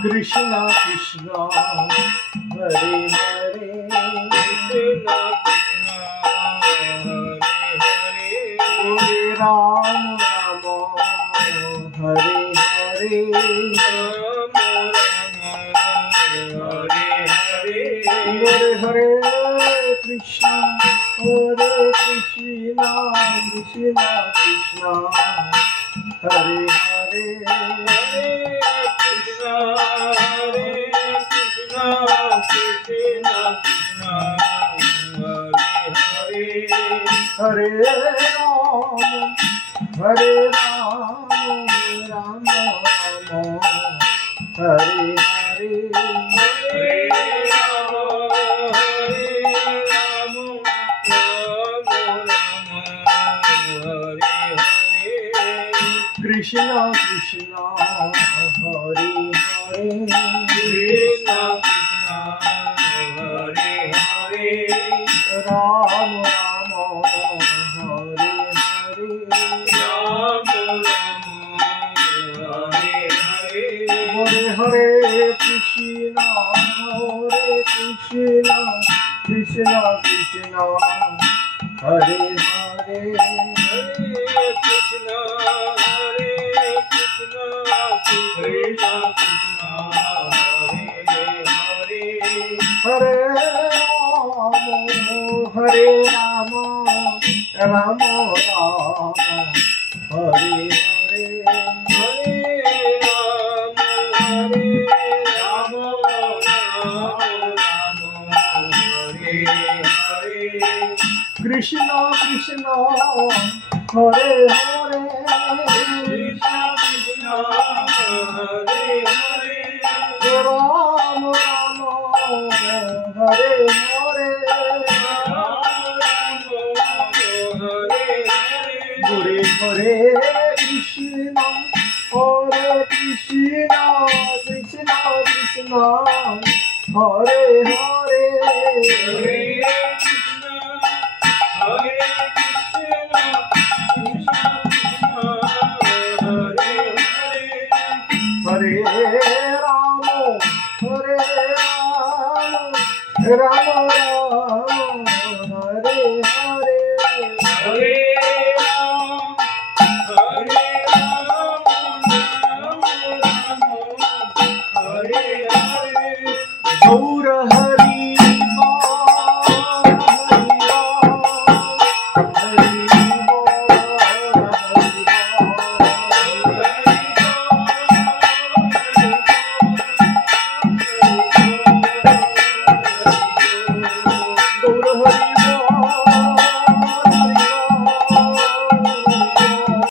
Krishna Krishna Hare Hare Krishna Krishna Hare Hare Hare Ram Ram Hare Hare Ram Ram Hare Hare Hare Hare Krishna Krishna Krishna Hare Hare Hare Krishna Krishna Krishna Hare Hare Hare Ram Ram Ram Hare Hare Hare Ram Hare Krishna Krishna Hare Hare Krishna Krishna Hare Hare Ram Ram Hare Hare Ram Ram Hare Hare Hare Hare Krishna Krishna Krishna Hare Hare Hare Krishna Krishna Krishna Hare Hare Hare Ram Ram Ram Hare Hare Hare Ram Hare Hare Krishna Krishna Hare Hare Krishna Krishna Hare Hare Ram Ram Hare Hare Hare Hare Krishna Krishna Krishna Hare Hare Hare Ram Ram Hare Hare Gaur Hare